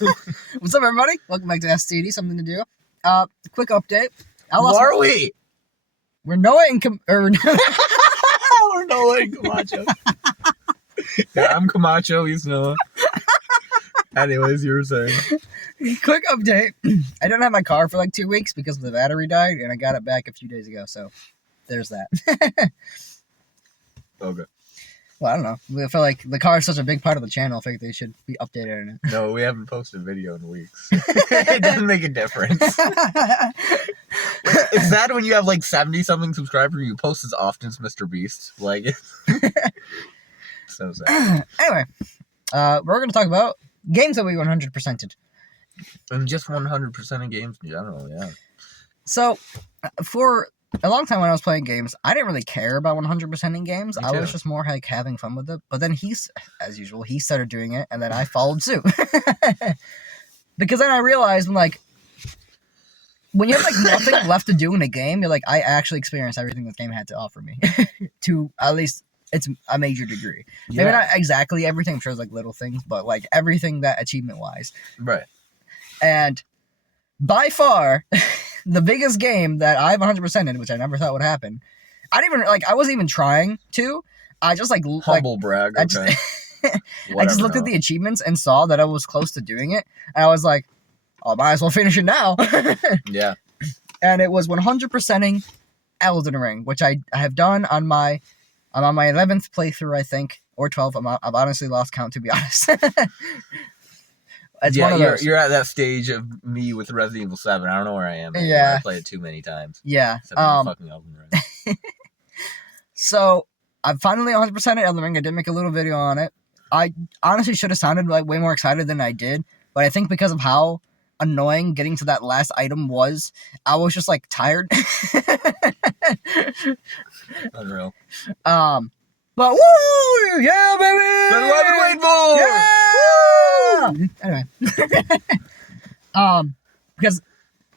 What's up, everybody? Welcome back to STD. Something to do. Quick update. Who are we? We're Noah and We're Noah and Camacho. Yeah, I'm Camacho. He's Noah. Anyways, you were saying. Quick update. I didn't have my car for like 2 weeks because the battery died, and I got it back a few days ago. So there's that. Okay. Well, I don't know. I feel like the car is such a big part of the channel. I think they should be updated on it. No, we haven't posted a video in weeks. It doesn't make a difference. It's sad when you have like 70-something subscribers, you post as often as Mr. Beast. Like, so sad. Anyway, we're going to talk about games that we 100%ed. And just 100% of games in general, yeah. So, for a long time when I was playing games, I didn't really care about 100% in games. I was just more like having fun with it. But then as usual, he started doing it, and then I followed suit. Because then I realized, when you have like nothing left to do in a game, you're like, I actually experienced everything this game had to offer me. To at least it's a major degree. Yeah. Maybe not exactly everything. I'm sure there's like little things, but like everything that achievement wise. Right. And by far, the biggest game that I've 100% in, which I never thought would happen. I wasn't even trying to. I just humble brag. Okay. I just looked at the achievements and saw that I was close to doing it, and I was like, "Oh, I might as well finish it now." Yeah. And it was 100%ing Elden Ring, which I have done I'm on my 11th playthrough, I think, or 12th. I've honestly lost count, to be honest. You're at that stage of me with Resident Evil 7. I don't know where I am anymore. Yeah. I played it too many times. Yeah. Fucking Elden Ring. So I'm finally 100% at Elden Ring. I did make a little video on it. I honestly should have sounded like way more excited than I did, but I think because of how annoying getting to that last item was, I was just like tired. Unreal. But woo! Yeah, baby! That's what I've been waiting for! Yeah! Anyway. Because,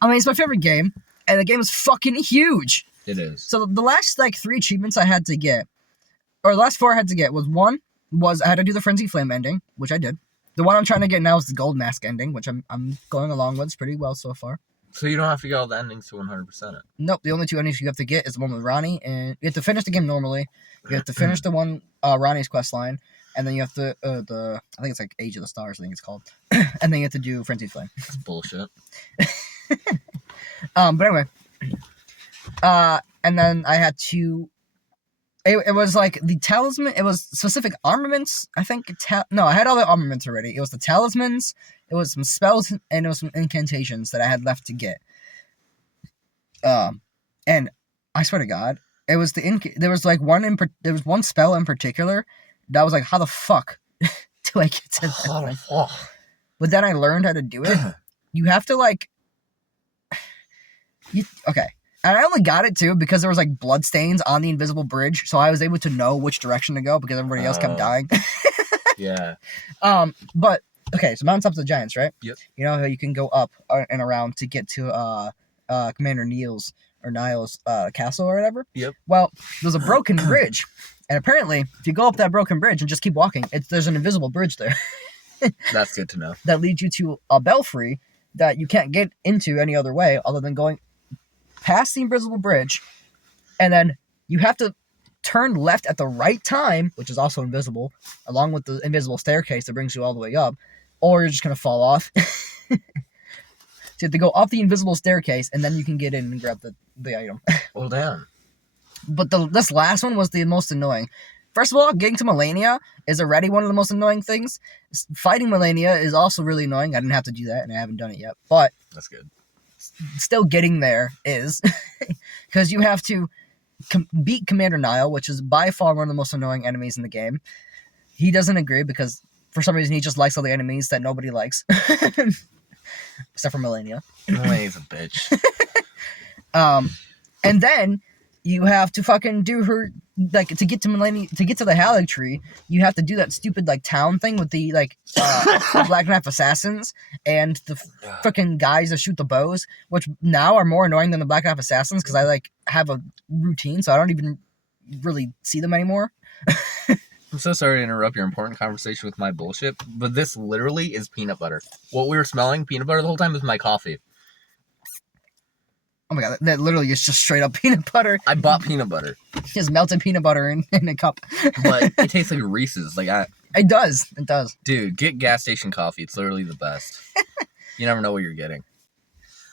it's my favorite game, and the game is fucking huge. It is. So the last, 3 achievements I had to get, or the last 4 I had to get, was I had to do the Frenzy Flame ending, which I did. The one I'm trying to get now is the Gold Mask ending, which I'm going along with pretty well so far. So you don't have to get all the endings to 100% it? Nope, the only 2 endings you have to get is the one with Ronnie, and you have to finish the game normally. You have to finish the one, Ronnie's quest line, and then you have to, I think it's like Age of the Stars, I think it's called. And then you have to do Frenzy Flame. That's bullshit. But anyway. And then I had to... It was like the talisman, it was specific armaments, I think. No, I had all the armaments already. It was the talismans, it was some spells, and it was some incantations that I had left to get. And I swear to God, it was there was one spell in particular that was like, how the fuck do I get to that? But then I learned how to do it. You have to okay. And I only got it, too, because there was, blood stains on the invisible bridge, so I was able to know which direction to go, because everybody else kept dying. Yeah. But, okay, so Mountaintops of the Giants, right? Yep. You know how you can go up and around to get to Commander Niall's castle or whatever? Yep. Well, there's a broken bridge, and apparently, if you go up that broken bridge and just keep walking, there's an invisible bridge there. That's good to know. That leads you to a belfry that you can't get into any other way other than going past the invisible bridge, and then you have to turn left at the right time, which is also invisible, along with the invisible staircase that brings you all the way up, or you're just going to fall off. So you have to go up the invisible staircase, and then you can get in and grab the item. Well, damn. But this last one was the most annoying. First of all, getting to Malenia is already one of the most annoying things. Fighting Malenia is also really annoying. I didn't have to do that, and I haven't done it yet, but... That's good. Still getting there is because you have to beat Commander Niall, which is by far one of the most annoying enemies in the game. He doesn't agree because for some reason he just likes all the enemies that nobody likes, except for Malenia. Malenia's a bitch. And then you have to fucking do her to get to Malenia, to get to the Halig Tree. You have to do that stupid town thing with the Black Knife assassins and the freaking guys that shoot the bows, which now are more annoying than the Black Knife assassins because I have a routine, so I don't even really see them anymore. I'm so sorry to interrupt your important conversation with my bullshit, but this literally is peanut butter. What we were smelling, peanut butter the whole time, is my coffee. Oh my god, that literally is just straight up peanut butter. I bought peanut butter. Just melted peanut butter in a cup. But it tastes like Reese's. It does. Dude, get gas station coffee. It's literally the best. You never know what you're getting.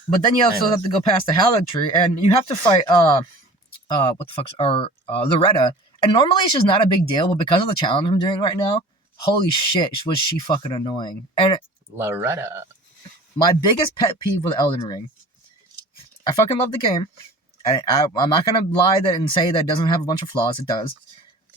But then you also have to go past the Hallowed Tree, and you have to fight what the fuck's Loretta. And normally it's just not a big deal, but because of the challenge I'm doing right now, holy shit, was she fucking annoying. And Loretta. my biggest pet peeve with Elden Ring, I fucking love the game. I'm not gonna lie and say that it doesn't have a bunch of flaws. It does.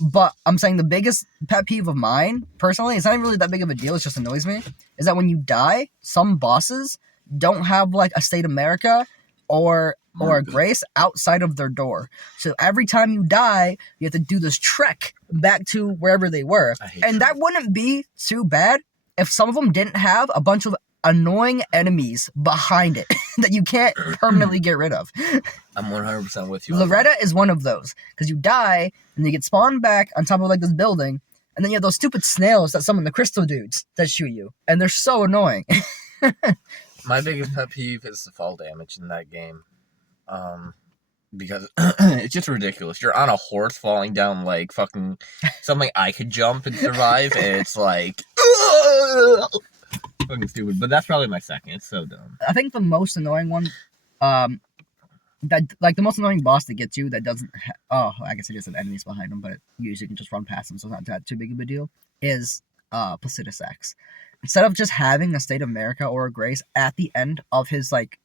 But I'm saying the biggest pet peeve of mine, personally, it's not even really that big of a deal, it just annoys me, is that when you die, some bosses don't have like a State America or a Grace outside of their door. So every time you die, you have to do this trek back to wherever they were. And that wouldn't be too bad if some of them didn't have a bunch of annoying enemies behind it that you can't permanently get rid of. I'm 100% with you. Loretta is one of those, because you die and you get spawned back on top of like this building, and then you have those stupid snails that summon the crystal dudes that shoot you, and they're so annoying. My biggest pet peeve is the fall damage in that game. Because it's just ridiculous. You're on a horse falling down like fucking something I could jump and survive, and it's like fucking stupid. But that's probably my second. It's so dumb. I think the most annoying one, that like the most annoying boss that gets you that doesn't. I guess it is an enemies behind them, but you usually can just run past them, so it's not that too big of a deal. Is Placidus X. Instead of just having a State of America or a Grace at the end of his like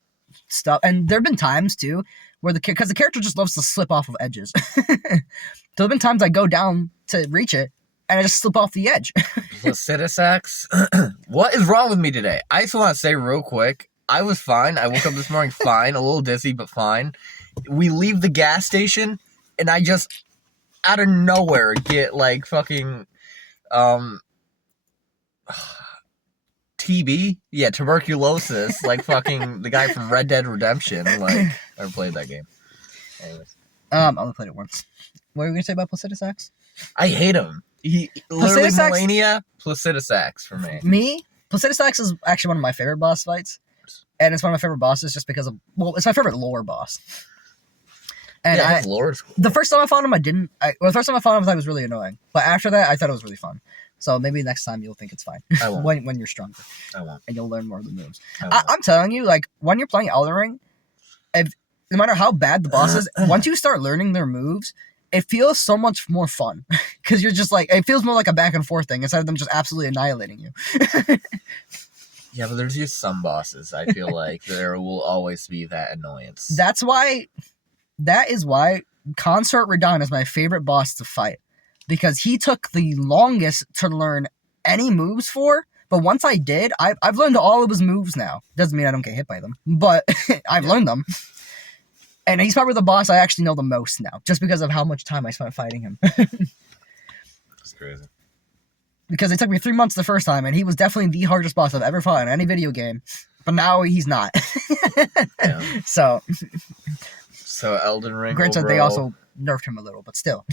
stuff, and there have been times too where because the character just loves to slip off of edges. There have been times I go down to reach it and I just slip off the edge. Placidus X. What is wrong with me today? I just want to say real quick, I was fine. I woke up this morning fine, a little dizzy, but fine. We leave the gas station, and I just, out of nowhere, get, like, fucking, TB? Yeah, tuberculosis, like fucking the guy from Red Dead Redemption. Like, I never played that game. Anyways. I only played it once. What were you going to say about Placidus X? I hate him. He literally Melania, Placidus X for me. Me? Placidus X is actually one of my favorite boss fights. And it's one of my favorite bosses just because of, well, it's my favorite lore boss. And yeah, his lore is cool. The first time I found him, the first time I found him, I thought it was really annoying. But after that, I thought it was really fun. So maybe next time you'll think it's fine. I won't. when you're stronger. I won't. And you'll learn more of the moves. I I'm telling you, like, when you're playing Elden Ring, no matter how bad the boss is, once you start learning their moves, it feels so much more fun. Because you're just like, it feels more like a back and forth thing instead of them just absolutely annihilating you. Yeah, but there's just some bosses, I feel like, there will always be that annoyance. That is why Consort Radahn is my favorite boss to fight. Because he took the longest to learn any moves for, but once I did, I've learned all of his moves now. Doesn't mean I don't get hit by them, but I've learned them. And he's probably the boss I actually know the most now, just because of how much time I spent fighting him. That's crazy. Because it took me 3 months the first time, and he was definitely the hardest boss I've ever fought in any video game. But now he's not. Yeah. So Elden Ring. Granted, overall, they also nerfed him a little, but still.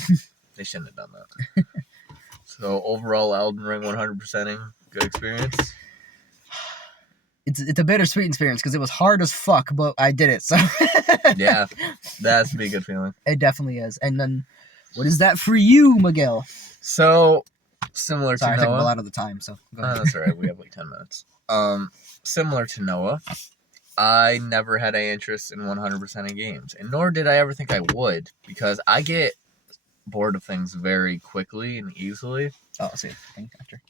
They shouldn't have done that. So overall, Elden Ring 100%ing, good experience. It's a bittersweet experience because it was hard as fuck, but I did it. So Yeah, that's to be a good feeling. It definitely is. And then, what is that for you, Miguel? So similar Sorry, to I took Noah. a lot of the time. So go ahead. That's all right. We have like 10 minutes. Similar to Noah, I never had any interest in 100% in games, and nor did I ever think I would, because I get bored of things very quickly and easily. Oh, I'll see you after.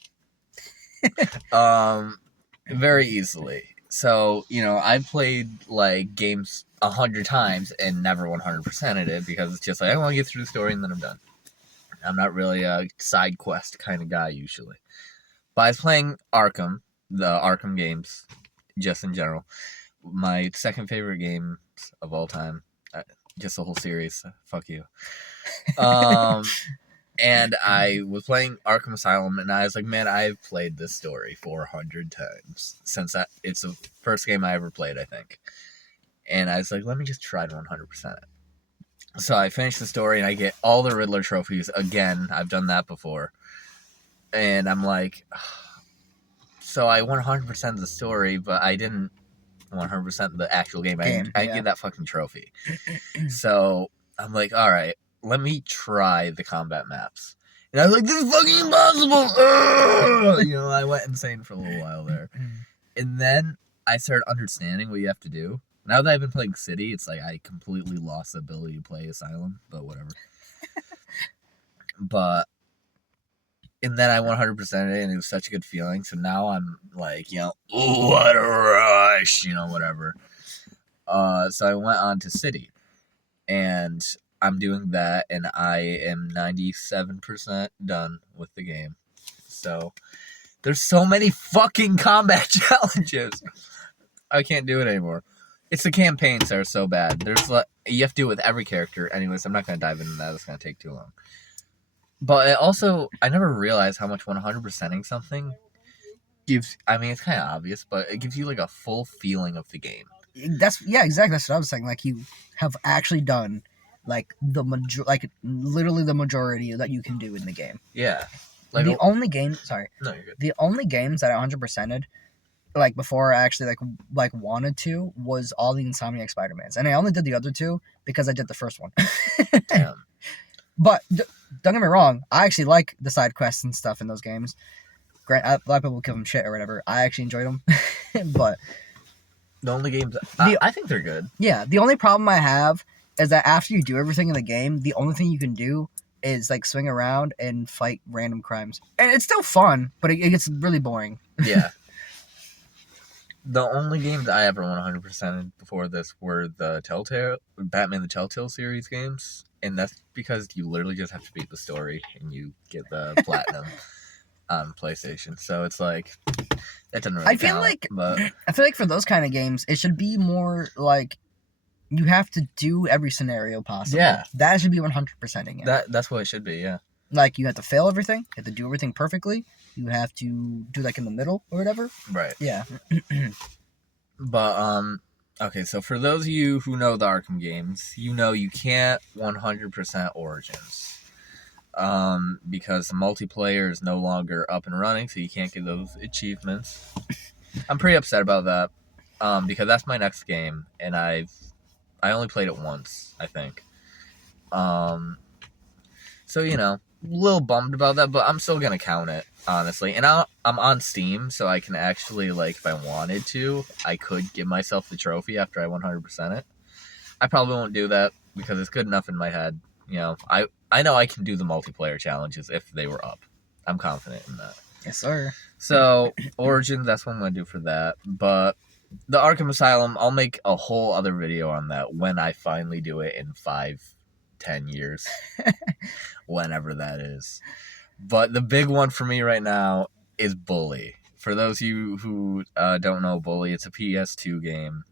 Very easily. So, I played like games 100 times and never 100%ed it, because it's just like, I want to get through the story and then I'm done. I'm not really a side quest kind of guy usually. But I was playing Arkham, the Arkham games, just in general. My second favorite game of all time. Just the whole series. Fuck you. And I was playing Arkham Asylum, and I was like, man, I've played this story 400 times since it's the first game I ever played, I think. And I was like, let me just try to 100% it. So I finished the story, and I get all the Riddler trophies again. I've done that before. And I'm like, so I 100% the story, but I didn't 100% the actual game. I yeah. get that fucking trophy. So I'm like, all right, let me try the combat maps. And I was like, this is fucking impossible. You know, I went insane for a little while there. And then I started understanding what you have to do. Now that I've been playing City, it's like I completely lost the ability to play Asylum, but whatever. And then I 100%ed it, and it was such a good feeling. So now I'm like, you know, ooh, what a rush, you know, whatever. So I went on to City, and I'm doing that, and I am 97% done with the game. So there's so many fucking combat challenges. I can't do it anymore. It's the campaigns that are so bad. There's like, you have to do it with every character. Anyways, I'm not going to dive into that. It's going to take too long. But it also, I never realized how much 100%ing something gives. I mean, it's kind of obvious, but it gives you like a full feeling of the game. Yeah, exactly. That's what I was saying. Like, you have actually done like literally the majority that you can do in the game. Yeah. Like the only game. Sorry. No, you're good. The only games that I 100%ed, like before I actually like wanted to, was all the Insomniac Spider-Mans, and I only did the other two because I did the first one. Damn. But don't get me wrong, I actually like the side quests and stuff in those games. A lot of people give them shit or whatever. I actually enjoyed them, but the only games I think they're good. Yeah, the only problem I have is that after you do everything in the game, the only thing you can do is like swing around and fight random crimes, and it's still fun, but it gets really boring. Yeah. The only games I ever 100%ed before this were the Batman the Telltale series games, and that's because you literally just have to beat the story and you get the platinum on PlayStation. So it's like that doesn't really I feel like for those kind of games, it should be more like you have to do every scenario possible. Yeah, that should be 100%ing it. That's what it should be. Yeah, like you have to fail everything, you have to do everything perfectly. You have to do like in the middle or whatever. Right. Yeah. But okay, so for those of you who know the Arkham games, you know you can't 100% Origins. Because the multiplayer is no longer up and running, so you can't get those achievements. I'm pretty upset about that. Because that's my next game, and I only played it once, I think. So you know, a little bummed about that, but I'm still gonna count it, honestly. And I'm on Steam, so I can actually, like, if I wanted to, I could give myself the trophy after I 100% it. I probably won't do that because it's good enough in my head. You know, I know I can do the multiplayer challenges if they were up. I'm confident in that. Yes, sir. So Origins, that's what I'm gonna do for that. But the Arkham Asylum, I'll make a whole other video on that when I finally do it in 5-10 years. Whenever that is. But the big one for me right now is Bully. For those of you who don't know Bully, it's a PS2 game.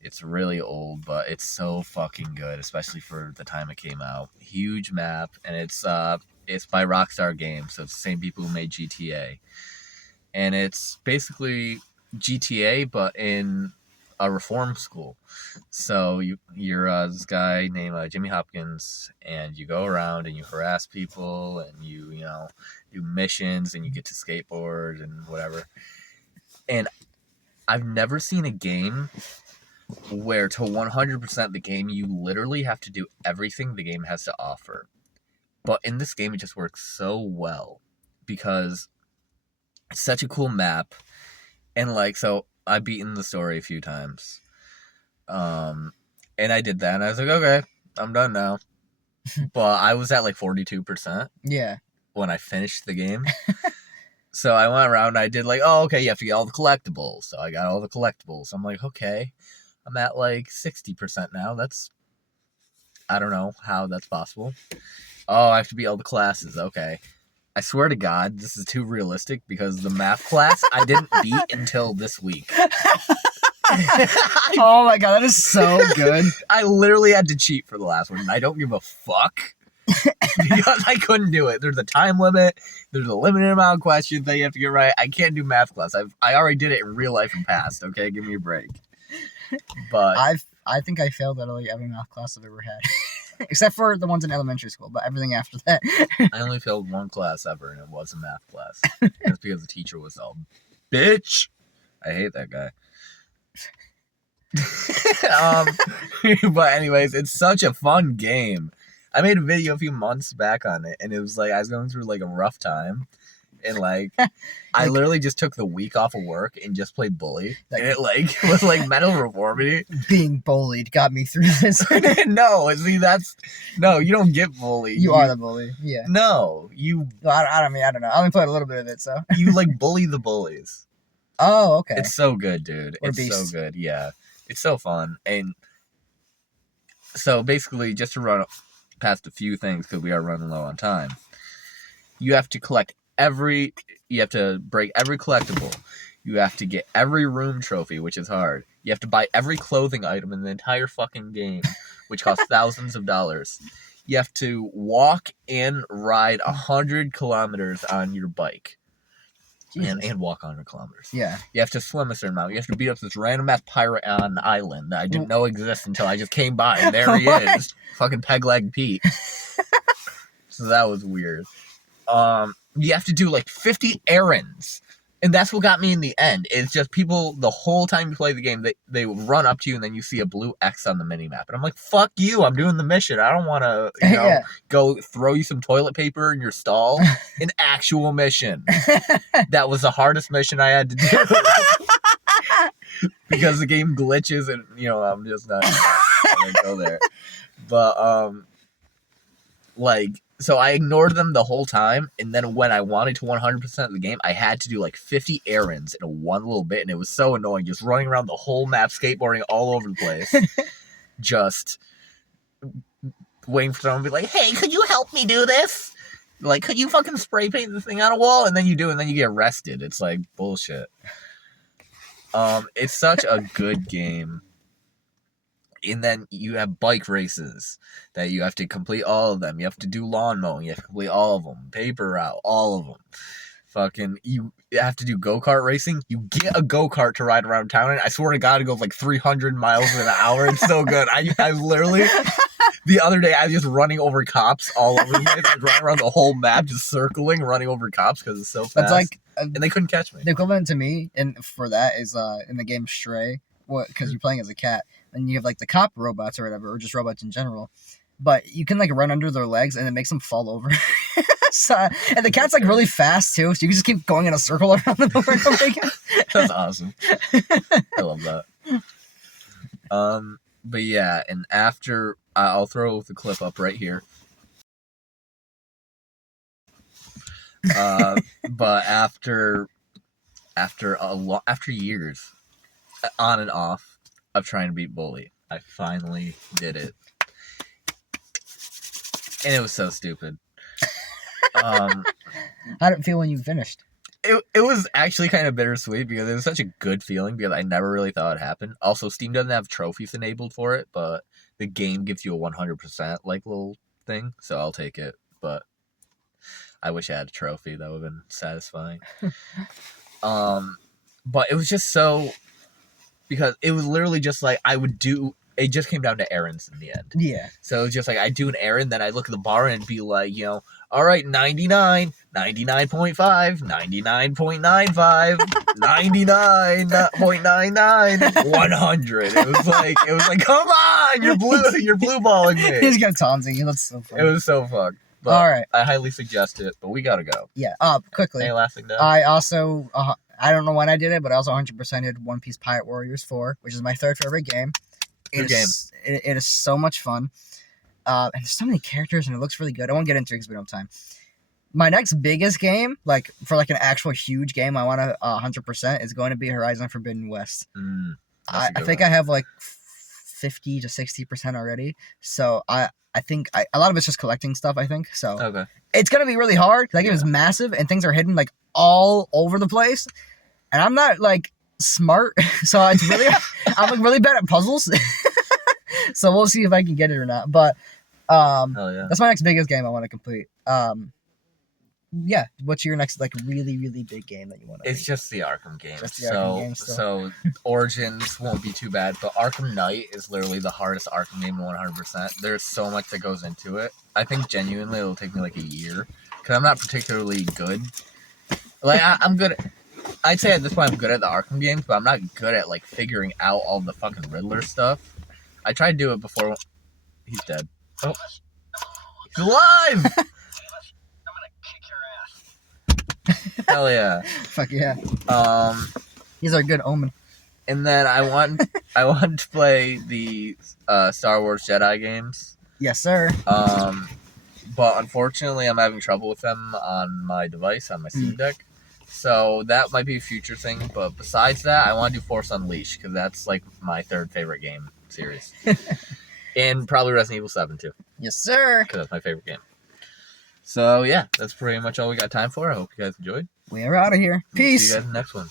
It's really old, but it's so fucking good, especially for the time it came out. Huge map, and it's by Rockstar Games, so it's the same people who made GTA. And it's basically GTA, but in a reform school. So you're this guy named Jimmy Hopkins, and you go around and you harass people, and you know, do missions, and you get to skateboard and whatever. And I've never seen a game where to 100% the game, you literally have to do everything the game has to offer. But in this game, it just works so well because it's such a cool map. And like, so I've beaten the story a few times. And I did that, and I was like, okay, I'm done now. But I was at like 42%. Yeah. When I finished the game. So I went around and I did like, oh, okay, you have to get all the collectibles. So I got all the collectibles. I'm like, okay, I'm at like 60% now. I don't know how that's possible. Oh, I have to beat all the classes. Okay. I swear to God, this is too realistic because the math class I didn't beat until this week. Oh my God, that is so good. I literally had to cheat for the last one, and I don't give a fuck because I couldn't do it. There's a time limit. There's a limited amount of questions that you have to get right. I can't do math class. I already did it in real life and passed. Okay, give me a break. But I think I failed at like every math class I've ever had. except for the ones in elementary school, but everything after that. I only failed one class ever, and it was a math class. That's because the teacher was all bitch. I hate that guy. But anyways, it's such a fun game. I made a video a few months back on it, and it was like I was going through like a rough time, and like I literally just took the week off of work and just played Bully, and it like was like mental reformity. Being bullied got me through this. No, see no, you don't get bullied. You are the bully. Yeah. No, you. I don't know. I only played a little bit of it, so. You like bully the bullies. Oh, okay. It's so good, dude. Or It's Beast. so good. Yeah, it's so fun. And so basically, just to run past a few things because we are running low on time, you have to you have to break every collectible. You have to get every room trophy, which is hard. You have to buy every clothing item in the entire fucking game, which costs thousands of dollars. You have to walk and ride 100 kilometers on your bike. And walk 100 kilometers. Yeah. You have to swim a certain amount. You have to beat up this random ass pirate on the island that I didn't know exists until I just came by, and there he is. Fucking Pegleg Pete. So that was weird. You have to do like 50 errands. And that's what got me in the end. It's just people, the whole time you play the game, they run up to you and then you see a blue X on the minimap. And I'm like, fuck you, I'm doing the mission. I don't want to, Yeah. go throw you some toilet paper in your stall. An actual mission. That was the hardest mission I had to do. Because the game glitches and, I'm just not going to go there. But, so I ignored them the whole time, and then when I wanted to 100% of the game, I had to do like 50 errands in one little bit, and it was so annoying, just running around the whole map, skateboarding all over the place, just waiting for someone to be like, hey, could you help me do this? Like, could you fucking spray paint the thing on a wall? And then you do, and then you get arrested. It's like bullshit. It's such a good game. And then you have bike races that you have to complete all of them. You have to do lawn mowing. You have to complete all of them. Paper route, all of them. Fucking, you have to do go-kart racing. You get a go-kart to ride around town. And I swear to God, it goes like 300 miles an hour. It's so good. I literally, the other day, I was just running over cops all over the place. I was running around the whole map, just circling, running over cops because it's so fast. That's like, and they couldn't catch me. The equivalent to me, and for that is in the game Stray, because you're playing as a cat. And you have like the cop robots or whatever, or just robots in general. But you can like run under their legs and it makes them fall over. And the cat's like really fast too, so you can just keep going in a circle around them over and over again. That's awesome. I love that. But yeah, and after I'll throw the clip up right here. But after years on and off of trying to beat Bully, I finally did it, and it was so stupid. How did it feel when you finished? It was actually kind of bittersweet because it was such a good feeling because I never really thought it happened. Also, Steam doesn't have trophies enabled for it, but the game gives you a 100% like little thing, so I'll take it. But I wish I had a trophy. That would have been satisfying. But it was just so, because it was literally just like it just came down to errands in the end. Yeah. So it was just like I'd do an errand, then I'd look at the bar and be like, all right, 99, 99.5, 99.95, 99.99, 100. It was like, come on, you're blue balling me. He's got taunting you. That's so funny. It was so fun. But all right. I highly suggest it, but we gotta go. Yeah. Quickly. Any last thing to I also, I don't know when I did it, but I also 100%ed One Piece Pirate Warriors 4, which is my third favorite game. Good game. It is so much fun. And there's so many characters, and it looks really good. I won't get into it because we don't have time. My next biggest game, like for like an actual huge game, I want to 100% is going to be Horizon Forbidden West. I think I have like 50 to 60% already. So I think a lot of it's just collecting stuff. I think so. Okay. It's gonna be really hard. That game is massive, and things are hidden like all over the place. And I'm not like smart, so it's really I'm like really bad at puzzles. So we'll see if I can get it or not. But hell yeah. That's my next biggest game I want to complete. yeah, what's your next like really really big game that you want to? It's just the Arkham games. Just the Arkham games still. So Origins won't be too bad, but Arkham Knight is literally the hardest Arkham game 100%. There's so much that goes into it. I think genuinely it'll take me like a year because I'm not particularly good. Like I'm good. I'd say at this point I'm good at the Arkham games, but I'm not good at like figuring out all the fucking Riddler stuff. I tried to do it before. He's dead. Oh, he's alive! Hell yeah. Fuck yeah. He's our good omen. And then I want to play the Star Wars Jedi games. Yes, sir. But unfortunately I'm having trouble with them on my device, on my Steam Deck. So that might be a future thing, but besides that, I want to do Force Unleashed because that's like my third favorite game series. And probably Resident Evil 7 too. Yes, sir. Because that's my favorite game. So yeah, that's pretty much all we got time for. I hope you guys enjoyed. We are out of here. Peace. See you guys in the next one.